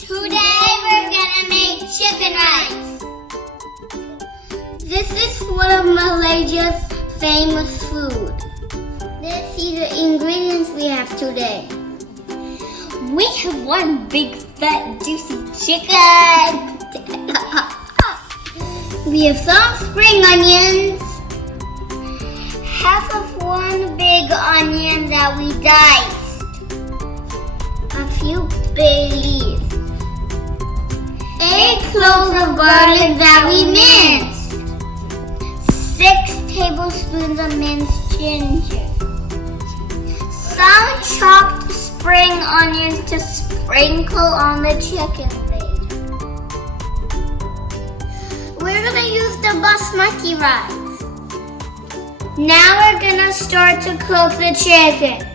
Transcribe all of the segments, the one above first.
Today we're gonna make chicken rice. This is one of Malaysia's famous food. Let's see the ingredients we have today. We have one big fat juicy chicken. We have some spring onions, half of one big onion that we diced, a few bay leaves, 8 cloves of garlic that we minced, 6 tablespoons of minced ginger, some chopped spring onions to sprinkle on the chicken later. We're gonna use the basmati rice. Now we're gonna start to cook the chicken.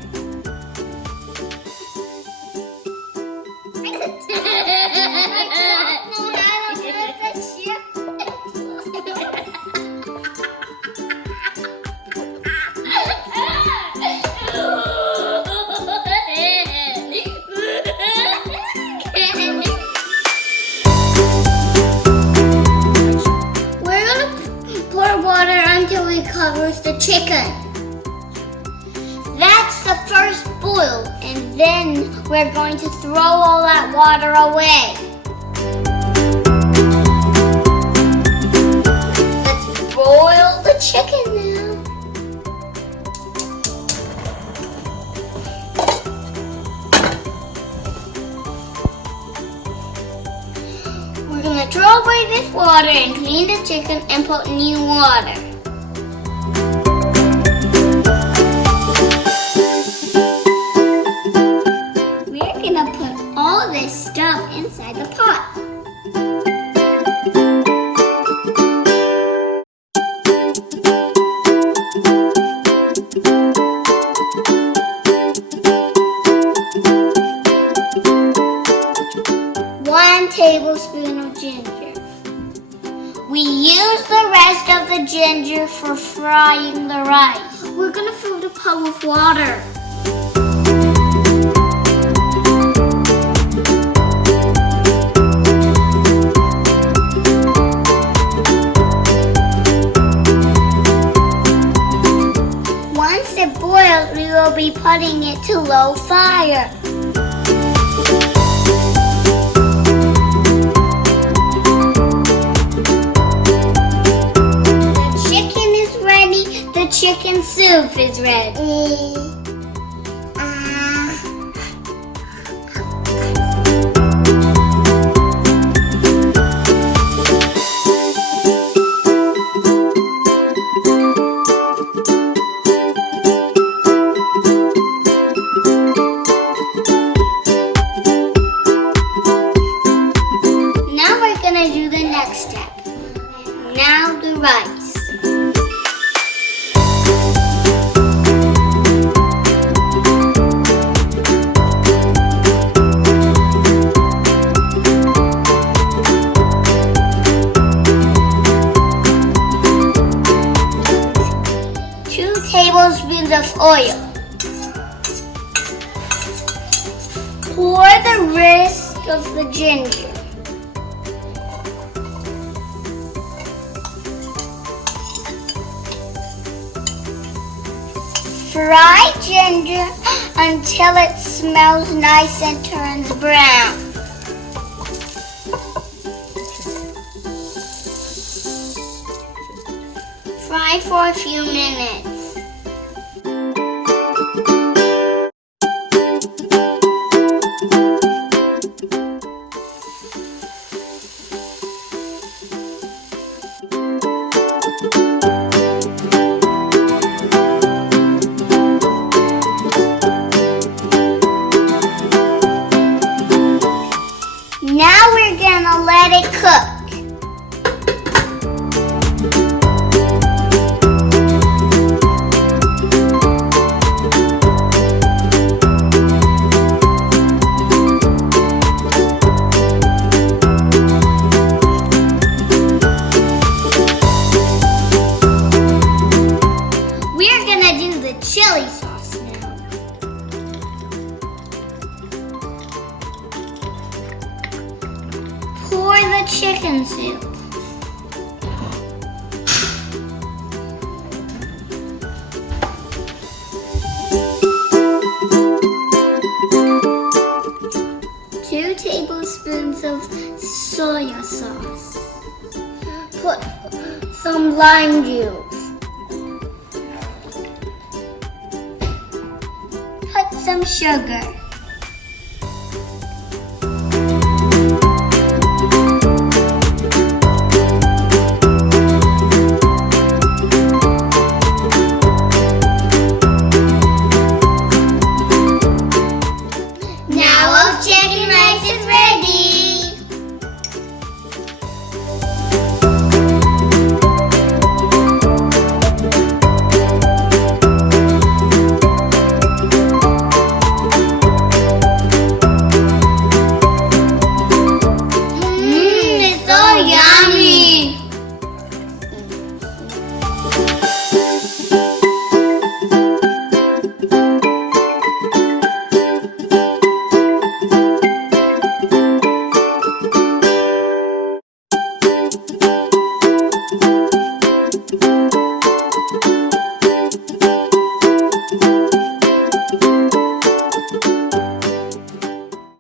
Water until it covers the chicken. That's the first boil, and then we're going to throw all that water away. Let's boil the chicken now. We're gonna throw away this water and clean the chicken and put new water. We're gonna put all this stuff inside the pot. One tablespoon of ginger. We use the rest of the ginger for frying the rice. We're gonna fill the pot with water. Once it boils, we will be putting it to low fire. The chicken soup is ready. Now we're gonna do the next step. Now the rice. Tablespoons of oil. Pour the rest of the ginger. Fry ginger until it smells nice and turns brown. Fry for a few minutes. Now we're gonna let it cook. We're gonna do the chili sauce now. for the chicken soup. Two tablespoons of soy sauce. Put some lime juice. Put some sugar.